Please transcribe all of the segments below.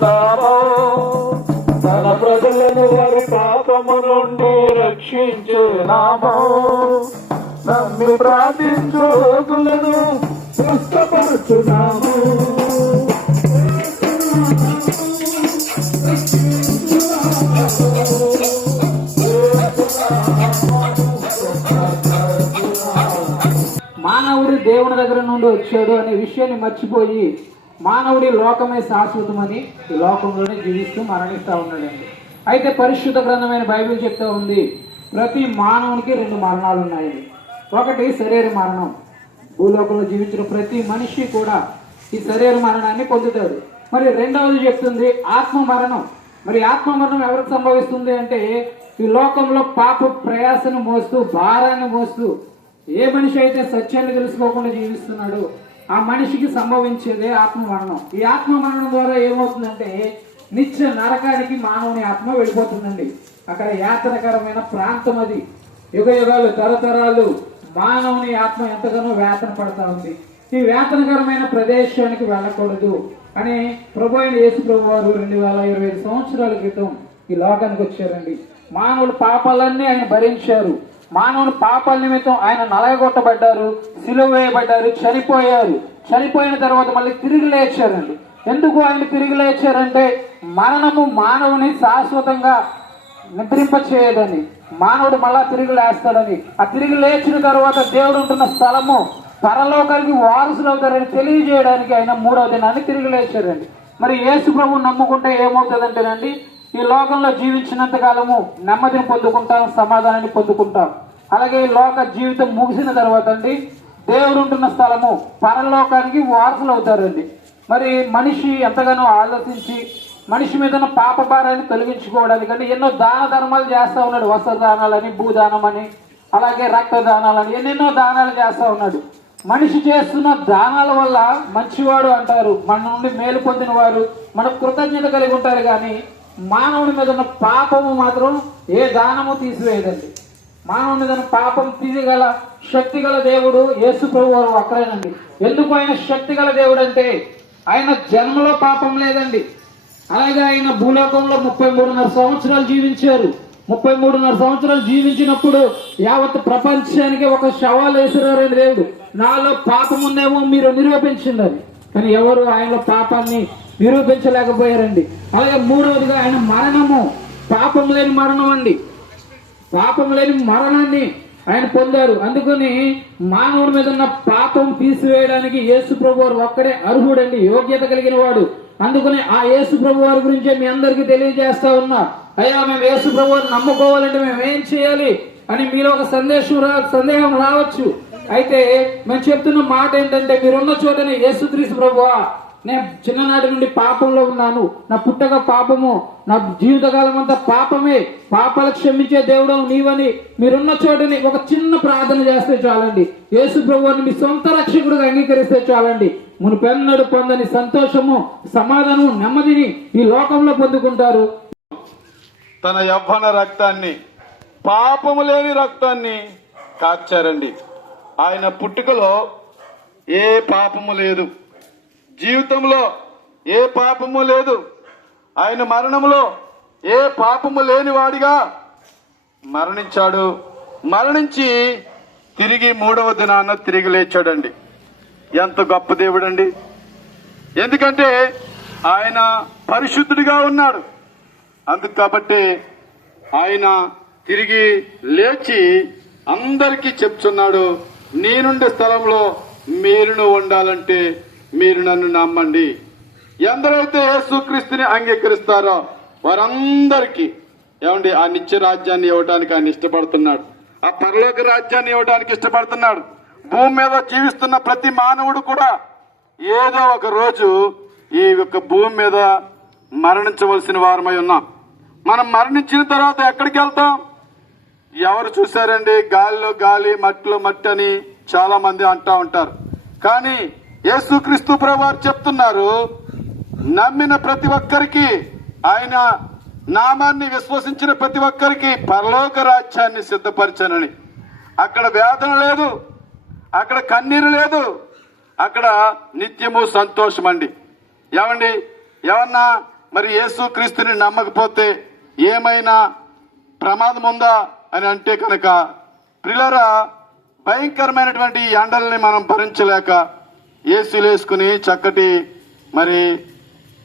రక్షించుచున్నాము. తన ప్రజలను వారి పాపము నుండి రక్షించున్నాము. నమ్మి ప్రార్థించు రోగులను స్వస్థపరుచున్నాము. మానవుడు దేవుని దగ్గర నుండి వచ్చాడు అనే విషయాన్ని మర్చిపోయి మానవుడి లోకమే శాశ్వతమని ఈ లోకంలోనే జీవిస్తూ మరణిస్తూ ఉన్నాడండి. అయితే పరిశుద్ధ గ్రంథమైన బైబిల్ చెప్తా ఉంది, ప్రతి మానవునికి 2 మరణాలు ఉన్నాయండి. ఒకటి శరీర మరణం, భూలోకంలో జీవించిన ప్రతి మనిషి కూడా ఈ శరీర మరణాన్ని పొందుతాడు. మరి రెండవది చెప్తుంది ఆత్మ మరణం. మరి ఆత్మ మరణం ఎవరికి సంభవిస్తుంది అంటే ఈ లోకంలో పాప ప్రయాసను మోస్తూ భారాన్ని మోస్తూ ఏ మనిషి అయితే సత్యాన్ని తెలుసుకోకుండా జీవిస్తున్నాడో ఆ మనిషికి సంభవించేదే ఆత్మ మరణం. ఈ ఆత్మ మరణం ద్వారా ఏమవుతుందంటే నిత్య నరకానికి మానవుని ఆత్మ వెళ్ళిపోతుందండి. అక్కడ యాతనకరమైన ప్రాంతం అది. యుగ యుగాలు తరతరాలు మానవుని ఆత్మ ఎంతగానో వేతన పడతా ఉంది. ఈ వేతనకరమైన ప్రదేశానికి వెళ్ళకూడదు అని ప్రభు అయిన యేసు ప్రభు వారు 2025 సంవత్సరాల క్రితం ఈ లోకానికి వచ్చారండి. మానవుల పాపాలన్నీ ఆయన భరించారు. మానవుని పాపాల నిమిత్తం ఆయన నలగొట్టబడ్డారు, సిలువ వేయబడ్డారు, చనిపోయారు. చనిపోయిన తర్వాత మళ్ళీ తిరిగి లేచారండి. ఎందుకు ఆయన తిరిగి లేచారంటే మరణము మానవుని శాశ్వతంగా నిద్రింప చేయదని, మానవుడు మళ్ళా తిరిగి లేస్తాడని. ఆ తిరిగి లేచిన తర్వాత దేవుడు ఉంటున్న స్థలము పరలోకానికి వారసులు అవుతారని తెలియజేయడానికి ఆయన 3వ దినాన్ని తిరిగి లేచారండి. మరి యేసు ప్రభువు నమ్ముకుంటే ఏమవుతుందంటేనండి ఈ లోకంలో జీవించినంత కాలము నెమ్మదిని పొందుకుంటాం, సమాధానాన్ని పొందుకుంటాం. అలాగే ఈ లోక జీవితం ముగిసిన తర్వాత అండి దేవుడు ఉంటున్న స్థలము పరలోకానికి వారసులు అవుతారండి. మరి మనిషి ఎంతగానో ఆలోచించి మనిషి మీద ఉన్న పాప భారాన్ని తొలగించుకోవడానికి అంటే ఎన్నో దాన ధర్మాలు చేస్తూ ఉన్నాడు. వస్త్రదానాలని, భూదానం అని, అలాగే రక్తదానాలని ఎన్నెన్నో దానాలు చేస్తూ ఉన్నాడు. మనిషి చేస్తున్న దానాల వల్ల మంచివాడు అంటారు, మన నుండి మేలు పొందిన వారు, మనకు కృతజ్ఞత కలిగి ఉంటారు. కానీ మానవుని మీద ఉన్న పాపము మాత్రం ఏ దానము తీసివేయదండి. మానవుని మీద పాపం తీయగల శక్తి గల దేవుడు యేసు ప్రభు వారు ఒక్కరేనండి. ఎందుకు ఆయన శక్తి గల దేవుడు అంటే ఆయన జన్మలో పాపం లేదండి. అలాగే ఆయన భూలోకంలో 33.5 సంవత్సరాలు జీవించారు. 33.5 సంవత్సరాలు జీవించినప్పుడు యావత్ ప్రపంచానికి ఒక సవాల్ వేసినారండి దేవుడు, నాలో పాపం ఉందేమో మీరు నిరూపించిందని. కానీ ఎవరు ఆయనలో పాపాన్ని నిరూపించలేకపోయారండి. అలాగే 3వదిగా ఆయన మరణము పాపం లేని మరణం అండి. పాపం లేని మరణాన్ని ఆయన పొందారు. అందుకని మానవుడి మీద ఉన్న పాపం తీసివేయడానికి యేసు ప్రభు వారు ఒక్కడే అర్హుడండి, యోగ్యత కలిగిన వాడు. అందుకని ఆ యేసు ప్రభు వారి గురించే మీ అందరికీ తెలియజేస్తా ఉన్నా. అయ్యా మేము యేసు ప్రభు వారిని నమ్ముకోవాలంటే మేము ఏం చేయాలి అని మీలో ఒక సందేహం రావచ్చు. అయితే మేము చెప్తున్న మాట ఏంటంటే మీరున్న చోటనే యేసుక్రీస్తు ప్రభువా నేను చిన్ననాటి నుండి పాపంలో ఉన్నాను, నా పుట్టక పాపము, నా జీవితకాలం అంతా పాపమే, పాపాలు క్షమించే దేవుడు నీవని మీరున్న చోటని ఒక చిన్న ప్రార్థన చేస్తే చాలండి. యేసు ప్రభువుని మీ సొంత రక్షకుడుగా అంగీకరిస్తే చాలండి. మునుపెన్నడు పొందని సంతోషము, సమాధానము, నెమ్మదిని ఈ లోకంలో పొందుకుంటారు. తన యవ్వన రక్తాన్ని, పాపము లేని రక్తాన్ని కార్చారండి. ఆయన పుట్టుకలో ఏ పాపము లేదు, జీవితంలో ఏ పాపము లేదు. ఆయన మరణంలో ఏ పాపము లేని వాడిగా మరణించాడు. మరణించి తిరిగి 3వ దినాన తిరిగి లేచాడండి. ఎంత గొప్ప దేవుడండి! ఎందుకంటే ఆయన పరిశుద్ధుడిగా ఉన్నాడు. అందుకు కాబట్టి ఆయన తిరిగి లేచి అందరికీ చెప్తున్నాడు, నేనుండే స్థలంలో మీరును ఉండాలంటే మీరు నన్ను నమ్మండి. ఎందరైతే యేసుక్రీస్తుని అంగీకరిస్తారో వారందరికీ ఏమండి ఆ నిత్య రాజ్యాన్ని ఇవ్వడానికి ఆయన ఇష్టపడుతున్నాడు. ఆ పరలోక రాజ్యాన్ని ఇవ్వడానికి ఇష్టపడుతున్నాడు. భూమి మీద జీవిస్తున్న ప్రతి మానవుడు కూడా ఏదో ఒక రోజు ఈ యొక్క భూమి మీద మరణించవలసిన వారమై ఉన్నాం. మనం మరణించిన తర్వాత ఎక్కడికి వెళ్తాం? ఎవరు చూశారండి? గాలిలో గాలి, మట్టిలో మట్టి అని చాలా మంది అంటా ఉంటారు. కానీ యేసుక్రీస్తు ప్రభువారు చెప్తున్నారు, నమ్మిన ప్రతి ఒక్కరికి, ఆయన నామాన్ని విశ్వసించిన ప్రతి ఒక్కరికి పరలోక రాజ్యాన్ని సిద్ధపరిచానని. అక్కడ వేదన లేదు, అక్కడ కన్నీరు లేదు, అక్కడ నిత్యము సంతోషం అండి. ఏమండి, ఏమన్నా మరి యేసుక్రీస్తుని నమ్మకపోతే ఏమైనా ప్రమాదం ఉందా అని అంటే కనుక ప్రియులారా, భయంకరమైనటువంటి ఈ ఎండల్ని మనం భరించలేక ఏసులేసుకుని చక్కటి మరి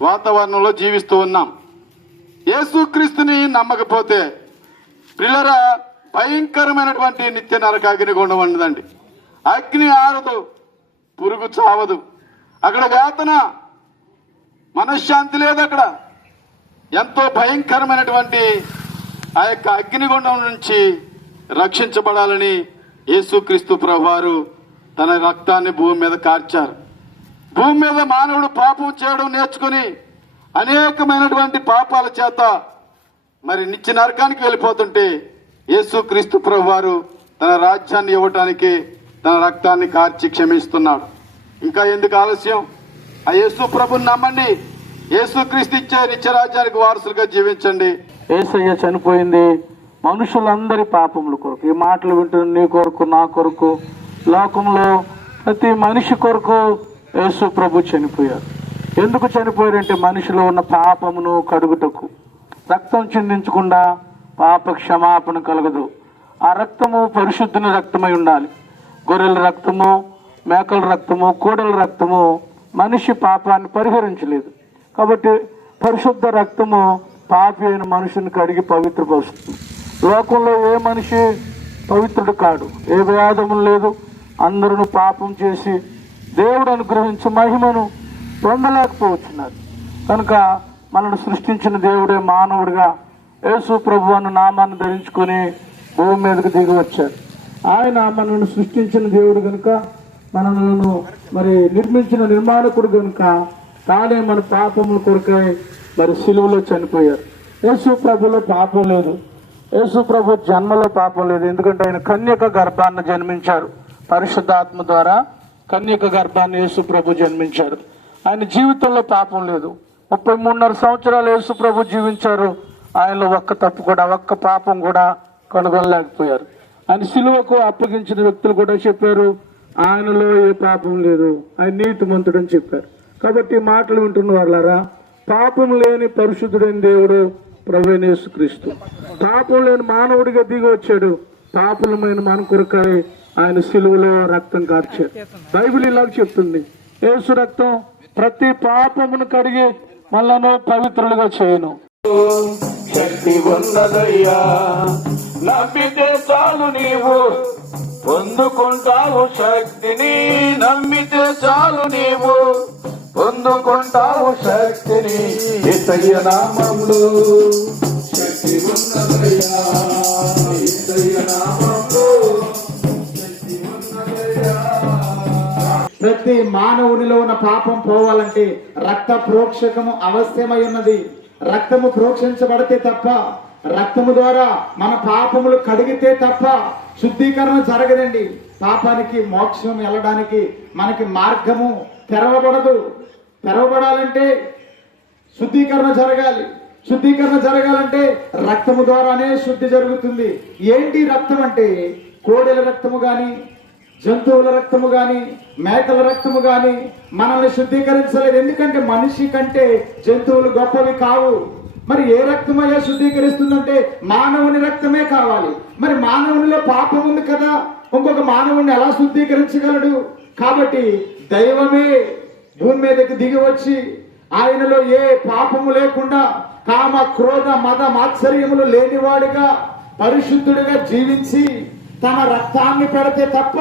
వాతావరణంలో జీవిస్తూ ఉన్నాం. యేసుక్రీస్తుని నమ్మకపోతే ప్రియులారా, భయంకరమైనటువంటి నిత్య నరక అగ్నిగుండం ఉన్నదండి. అగ్ని ఆరదు, పురుగు చావదు, అక్కడ వేతన మనశ్శాంతి లేదు. అక్కడ ఎంతో భయంకరమైనటువంటి ఆ యొక్క అగ్నిగుండం నుంచి రక్షించబడాలని యేసుక్రీస్తు ప్రభువారు తన రక్తాన్ని భూమి మీద కార్చారు. భూమి మీద మానవుడు పాపం చేయడం నేర్చుకుని అనేకమైనటువంటి పాపాల చేత మరి నిత్య నరకానికి వెళ్ళిపోతుంటే యేసుక్రీస్తు ప్రభువారు తన రాజ్యాన్ని ఇవ్వటానికి తన రక్తాన్ని కార్చి క్షమిస్తున్నాడు. ఇంకా ఎందుకు ఆలస్యం? ఆ యేసు ప్రభుని నమ్మండి. యేసుక్రీస్తు ఇచ్చే నిత్య రాజ్యానికి వారసులుగా జీవించండి. యేసయ్య చనిపోయింది మనుషులందరి పాపముల కొరకు. ఈ మాటలు వింటున్న నీ కొరకు, నా కొరకు, లోకంలో ప్రతి మనిషి కొరకు యేసు ప్రభు చనిపోయారు. ఎందుకు చనిపోయారంటే మనిషిలో ఉన్న పాపమును కడుగుటకు. రక్తం చిందించకుండా పాప క్షమాపణ కలగదు. ఆ రక్తము పరిశుద్ధుని రక్తమై ఉండాలి. గొర్రెల రక్తము, మేకల రక్తము, కోడెల రక్తము మనిషి పాపాన్ని పరిహరించలేదు. కాబట్టి పరిశుద్ధ రక్తము పాపి అయిన మనుషుని కడిగి పవిత్రపరుస్తుంది. లోకంలో ఏ మనిషి పవిత్రుడు కాడు, ఏ భేదము లేదు. అందరూ పాపం చేసి దేవుడు అనుగ్రహించి మహిమను పొందలేకపోతున్నారు. కనుక మనల్ని సృష్టించిన దేవుడే మానవుడిగా యేసు ప్రభు అన్న నామాన్ని ధరించుకొని భూమి మీదకి దిగి వచ్చాడు. ఆయన మనల్ని సృష్టించిన దేవుడు కనుక, మనలను మరి నిర్మించిన నిర్మాణకుడు కనుక తానే మన పాపముల కొరకై మరి సిలువలో చనిపోయారు. యేసు ప్రభులో పాపం లేదు, యేసు ప్రభు జన్మలో పాపం లేదు. ఎందుకంటే ఆయన కన్యక గర్భాన్ని జన్మించారు. పరిశుద్ధాత్మ ద్వారా కన్యక గర్భాన్ని యేసు ప్రభు జన్మించారు. ఆయన జీవితంలో పాపం లేదు. 33.5 సంవత్సరాలు యేసు ప్రభు జీవించారు. ఆయనలో ఒక్క తప్పు కూడా, ఒక్క పాపం కూడా కనుగొనలేకపోయారు. ఆయన సిలువకు అప్పగించిన వ్యక్తులు కూడా చెప్పారు, ఆయనలో ఏ పాపం లేదు, ఆయన నీతిమంతుడని చెప్పారు. కాబట్టి మాటలు వింటున్న వాళ్ళారా, పాపం లేని పరిశుద్ధుడైన దేవుడు ప్రభువైన యేసుక్రీస్తు పాపం లేని మానవుడిగా దిగి వచ్చాడు. పాపలమైన మన కొరకై ఆయన సిలువలో రక్తం కార్చాడు. బైబిల్ ఇలాగ చెప్తుంది, యేసు రక్తం ప్రతి పాపమును కడిగి మనలను పవిత్రులుగా చేయను. శక్తి ఉన్నదయ్యా, నమ్మితే చాలు నీవు పొందుకుంటావు శక్తిని. నమ్మితే చాలు నీవు పొందుకుంటావు శక్తిని. యేసయ్య నామములో శక్తి ఉన్నదయ్యా, యేసయ్య నామములో శక్తి ఉన్నదయ్యా. ప్రతి మానవునిలో ఉన్న పాపం పోవాలంటే రక్త ప్రోక్షకము అవశ్యమై ఉన్నది. రక్తము ప్రోక్షించబడితే తప్ప, రక్తము ద్వారా మన పాపములు కడిగితే తప్ప శుద్ధీకరణ జరగదండి. పాపానికి మోక్షం వెళ్ళడానికి మనకి మార్గము తెరవబడదు. తెరవబడాలంటే శుద్ధీకరణ జరగాలి. శుద్ధీకరణ జరగాలంటే రక్తము ద్వారానే శుద్ధి జరుగుతుంది. ఏంటి రక్తం అంటే? కోడెల రక్తము గాని, జంతువుల రక్తము గాని, మేకల రక్తము గాని మనల్ని శుద్ధీకరించలేదు. ఎందుకంటే మనిషి కంటే జంతువులు గొప్పవి కావు. మరి ఏ రక్తమయ్యా శుద్ధీకరిస్తుందంటే మానవుని రక్తమే కావాలి. మరి మానవునిలో పాపం ఉంది కదా, ఇంకొక మానవుని ఎలా శుద్ధీకరించగలడు? కాబట్టి దైవమే భూమి మీదకి దిగి వచ్చి ఆయనలో ఏ పాపము లేకుండా కామ, క్రోధ, మద, మాత్సర్యములు లేనివాడిగా పరిశుద్ధుడిగా జీవించి తన రక్తాన్ని పెడితే తప్ప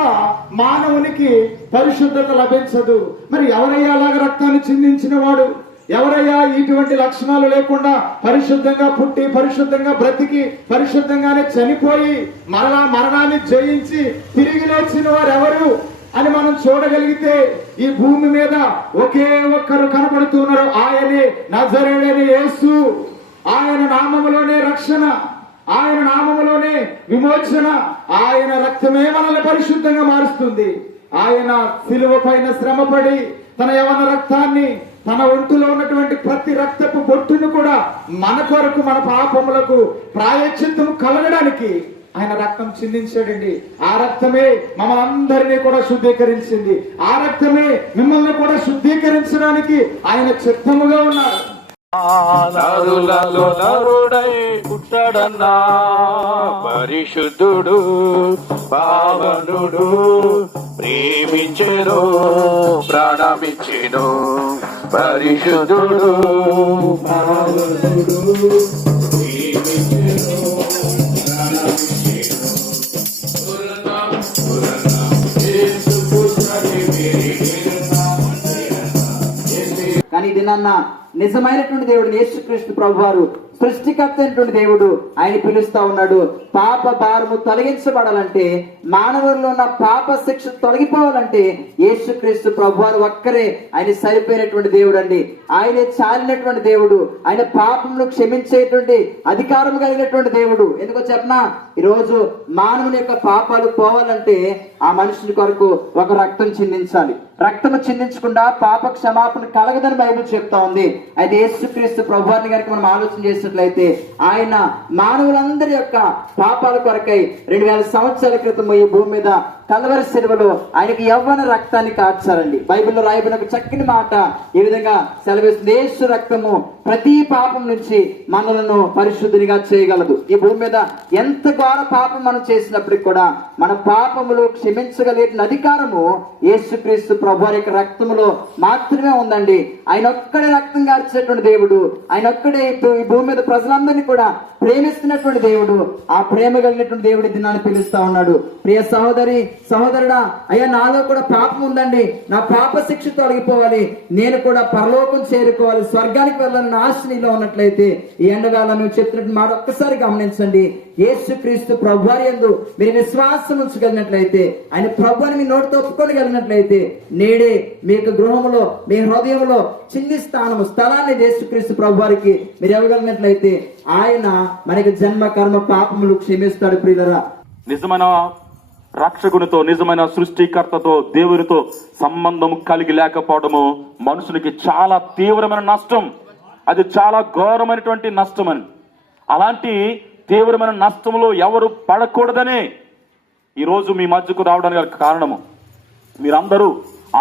మానవునికి పరిశుద్ధత లభించదు. మరి ఎవరయ్యా అలాగ రక్తాన్ని చిందించిన వాడు? ఎవరయ్యా ఇటువంటి లక్షణాలు లేకుండా పరిశుద్ధంగా పుట్టి, పరిశుద్ధంగా బ్రతికి, పరిశుద్ధంగానే చనిపోయి మరణాన్ని జయించి తిరిగి లేచిన వారు ఎవరు అని మనం చూడగలిగితే ఈ భూమి మీద ఒకే ఒక్కరు కనపడుతున్నారు. ఆయనే నజరేయుడైన యేసు. ఆయన నామములోనే రక్షణ, ఆయన నామములోనే విమోచన. ఆయన రక్తమే మనల్ని పరిశుద్ధంగా మారుస్తుంది. ఆయన సిలువ పైన శ్రమపడి తన యవన రక్తాన్ని, తన ఒంటిలో ఉన్నటువంటి ప్రతి రక్తపు బొట్టును కూడా మన కొరకు, మన పాపములకు ప్రాయశ్చిత్తం కలగడానికి ఆయన రక్తం చిందించాడండి. ఆ రక్తమే మమ్మల్ని కూడా శుద్ధీకరించింది. ఆ రక్తమే మిమ్మల్ని కూడా శుద్ధీకరించడానికి ఆయన చిత్తముగా ఉన్నారు. నరులలో నరుడై పుట్టాడన్నా పరిశుద్ధుడు పావనుడు ప్రేమించెను ప్రాణమిచ్చెను పరిశుద్ధుడు పావనుడు ప్రేమించెను కానీ ఇది నాన్న నిజమైనటువంటి దేవుడు యేసుక్రీస్తు ప్రభువారు సృష్టికర్త అయినటువంటి దేవుడు ఆయన పిలుస్తా ఉన్నాడు. పాప భారము తొలగించబడాలంటే, మానవుల్లో ఉన్న పాప శిక్ష తొలగిపోవాలంటే యేసుక్రీస్తు ప్రభువారు ఒక్కరే ఆయన సరిపోయినటువంటి దేవుడు అండి. ఆయనే చాలినటువంటి దేవుడు, ఆయన పాపమును క్షమించేటువంటి అధికారం కలిగినటువంటి దేవుడు. ఎందుకో చెప్పనా, ఈరోజు మానవుని యొక్క పాపాలు పోవాలంటే ఆ మనుషుని కొరకు ఒక రక్తం చిందించాలి. రక్తము చిందించకుండా పాప క్షమాపణ కలగదని బైబిల్ చెప్తా ఉంది. అయితే యేసుక్రీస్తు ప్రభువారిని కనుక మనం ఆలోచన చేసినట్లయితే, ఆయన మానవులందరి యొక్క పాపాల కొరకై 2000 సంవత్సరాల క్రితం ఈ భూమి మీద కల్వరి శిలువలో ఆయనకి యవ్వన రక్తాన్ని కార్చారండి. బైబిల్లో రాయబడిన ఒక చక్కని మాట ఈ విధంగా సెలవిస్తుంది: యేసు రక్తము ప్రతి పాపం నుంచి మనలను పరిశుద్ధినిగా చేయగలదు. ఈ భూమి మీద ఎంత ఘోర పాపం మనం చేసినప్పటికి కూడా మన పాపములు క్షమించగలిగే అధికారము యేసుక్రీస్తు ప్రభువారి యొక్క రక్తములో మాత్రమే ఉందండి. ఆయన ఒక్కడే రక్తం కార్చినటువంటి దేవుడు, ఆయన ఒక్కడే ఈ భూమి మీద ప్రజలందరినీ కూడా ప్రేమిస్తున్నటువంటి దేవుడు. ఆ ప్రేమ కలిగినటువంటి దేవుడి దినాన్ని పిలుస్తా ఉన్నాడు. ప్రియ సహోదరి సహోదరుడా, అయ్యా నాలో కూడా పాపం ఉందండి, నా పాప శిక్ష తొలగిపోవాలి, నేను కూడా పరలోకం చేరుకోవాలి, స్వర్గానికి వెళ్ళాలని ఆశ నీలో ఉన్నట్లయితే ఈ ఎండవేళ నువ్వు చెప్పినట్టు మాట ఒక్కసారి గమనించండి. యేసుక్రీస్తు ప్రభువారి యందు మీరు విశ్వాసం ఉంచగలిగినట్లయితే, ఆయన ప్రభువుని మీ నోటితో ఒప్పుకోగలిగినట్లయితే, నేడే మీ యొక్క గృహంలో మీ హృదయంలో చిన్ని స్థలాన్ని యేసుక్రీస్తు ప్రభువారికి మీరు ఇవ్వగలిగినట్లయితే ఆయన మనకి జన్మ కర్మ పాపములు క్షమిస్తాడు. ప్రియులరా, నిజమైన రక్షకునితో, నిజమైన సృష్టికర్తతో, దేవునితో సంబంధం కలిగి లేకపోవడము మనుషునికి చాలా తీవ్రమైన నష్టం. అది చాలా ఘోరమైనటువంటి నష్టం అని, అలాంటి తీవ్రమైన నష్టంలో ఎవరు పడకూడదనే ఈరోజు మీ మధ్యకు రావడానికి కారణము. మీరందరూ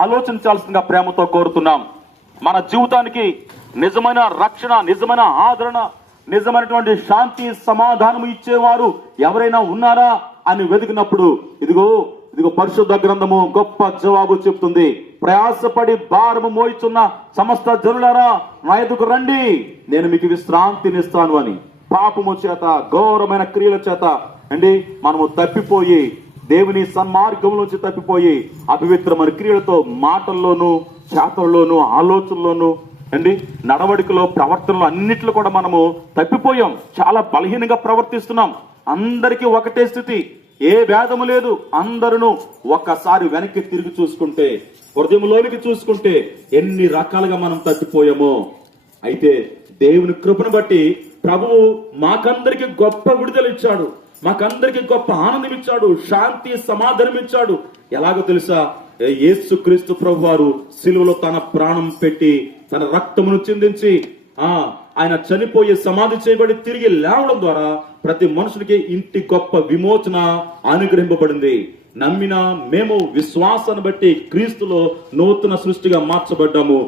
ఆలోచించాల్సిందిగా ప్రేమతో కోరుతున్నాం. మన జీవితానికి నిజమైన రక్షణ, నిజమైన ఆదరణ, నిజమైనటువంటి శాంతి సమాధానం ఇచ్చేవారు ఎవరైనా ఉన్నారా అని వెతికినప్పుడు ఇదిగో పరిశుద్ధ గ్రంథము గొప్ప జవాబు చెప్తుంది. ప్రయాసపడి భారము మోయిచున్న సమస్త జనులారా నా ఎదుకు రండి, నేను మీకు విశ్రాంతినిస్తాను అని. పాపము చేత, ఘోరమైన క్రియల చేత అండి మనము తప్పిపోయి, దేవుని సన్మార్గంలోంచి తప్పిపోయి అపవిత్రమైన క్రియలతో మాటల్లోనూ, చేతల్లోనూ, ఆలోచనలోనూ అండి నడవడికలో, ప్రవర్తనలో అన్నిట్లో కూడా మనము తప్పిపోయాం. చాలా బలహీనంగా ప్రవర్తిస్తున్నాం. అందరికీ ఒకటే స్థితి, ఏ భేదము లేదు. అందరూ ఒక్కసారి వెనక్కి తిరిగి చూసుకుంటే, హృదయంలోనికి చూసుకుంటే ఎన్ని రకాలుగా మనం తప్పిపోయామో. అయితే దేవుని కృపను బట్టి ప్రభువు మాకందరికి గొప్ప విడుదల ఇచ్చాడు, మాకందరికి గొప్ప ఆనందం ఇచ్చాడు, శాంతి సమాధానం ఇచ్చాడు. ఎలాగో తెలుసా, యేసుక్రీస్తు ప్రభువారు సిలువలో తన ప్రాణం పెట్టి తన రక్తమును చిందించి ఆయన చనిపోయి సమాధి చేయబడి తిరిగి లేవడం ద్వారా ప్రతి మనుషుడికి ఇంటి గొప్ప విమోచన అనుగ్రహింపబడింది. నమ్మిన మేము విశ్వాసాన్ని బట్టి క్రీస్తులో నూతన సృష్టిగా మార్చబడ్డాము.